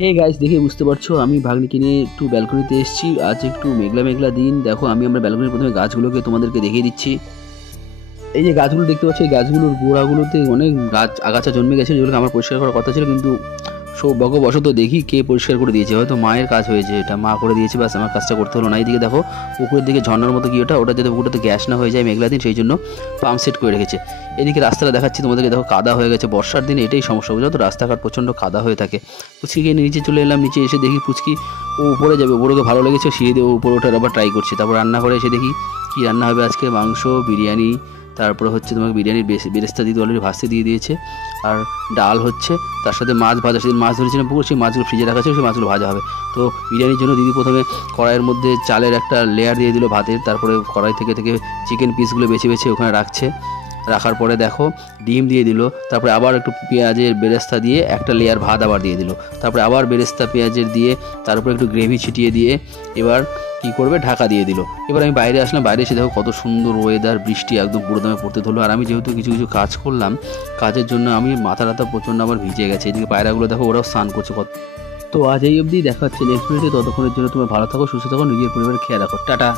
Hey guys, দেখে বুঝতে পারছো আমি ভাগ্নিকে নিয়ে একটু ব্যালকনিতে এসেছি। আজ একটু মেঘলা মেঘলা দিন। দেখো আমি আমার ব্যালকনির প্রথমে গাছগুলোকে তোমাদেরকে দেখিয়ে দিচ্ছি। এই যে গাছগুলো দেখতে পাচ্ছ, এই গাছগুলোর গোড়াগুলোতে অনেক আগাছা জন্মে গেছে, যেগুলোকে আমার পরিষ্কার করার কথা ছিল, কিন্তু সৌভাগ্যবশত দেখি কে পরিষ্কার করে দিয়েছে। হয়তো মায়ের কাজ হয়েছে, এটা মা করে দিয়েছে, ব্যাস আমার কাজটা করতে হলো না। এইদিকে দেখো পুকুরের দিকে ঝর্ণার মতো কি ওটা যাতে পুকুরটাতে গ্যাস না হয়ে যায় মেঘলা দিন, সেই জন্য পাম্প সেট করে রেখেছে। এদিকে রাস্তাটা দেখাচ্ছি তোমাদেরকে, দেখো কাদা হয়ে গেছে। বর্ষার দিনে এটাই সমস্যা, বুঝলো তো, রাস্তাঘাট প্রচণ্ড কাদা হয়ে থাকে। পুচকিকে নিচে চলে এলাম, নিচে এসে দেখি পুচকি ও উপরে যাবে, উপরে ভালো লেগেছে, সিঁড়ি দিয়ে উপরে ওঠার আবার ট্রাই করছি। তারপর রান্না করে এসে দেখি কি রান্না হবে আজকে, মাংস, বিরিয়ানি, তারপরে হচ্ছে তোমাকে বিরিয়ানির বেরেস্তা দিয়ে অলরেডি ভাজতে দিয়ে দিয়েছে, আর ডাল হচ্ছে, তার সাথে মাছ ভাজা। সেদিন মাছ ধরেছিলাম পুকুর, সেই মাছগুলো ফ্রিজে রাখা ছিল, সেই মাছগুলো ভাজা হবে। তো বিরিয়ানির জন্য দিদি প্রথমে কড়াইয়ের মধ্যে চালের একটা লেয়ার দিয়ে দিল ভাতের, তারপরে কড়াই থেকে চিকেন পিসগুলো বেছে বেছে ওখানে রাখার পরে দেখো ডিম দিয়ে দিল, তারপরে আবার একটু পেঁয়াজের বেরেস্তা দিয়ে একটা লেয়ার ভাত আবার দিয়ে দিল, তারপরে আবার বেরেস্তা পেঁয়াজের দিয়ে তারপরে একটু গ্রেভি ছিটিয়ে দিয়ে এবার কী করবে, ঢাকা দিয়ে দিল। এবার আমি বাইরে আসলাম, বাইরে এসে দেখো কত সুন্দর ওয়েদার, বৃষ্টি একদম পুরো দমে পড়তে ধরলো। আর আমি যেহেতু কিছু কিছু কাজ করলাম, কাজের জন্য আমি মাথা প্রচণ্ড আমার ভিজে গেছে। এদিকে পায়রাগুলো দেখো ওরাও স্নান করছে কত। তো আজ এই অবধি, দেখা হচ্ছে নেক্সট ভিডিওতে। ততক্ষণের জন্য তোমরা ভালো থাকো, সুস্থ থাকো, নিজের পরিবারের খেয়াল রাখো। টাটা।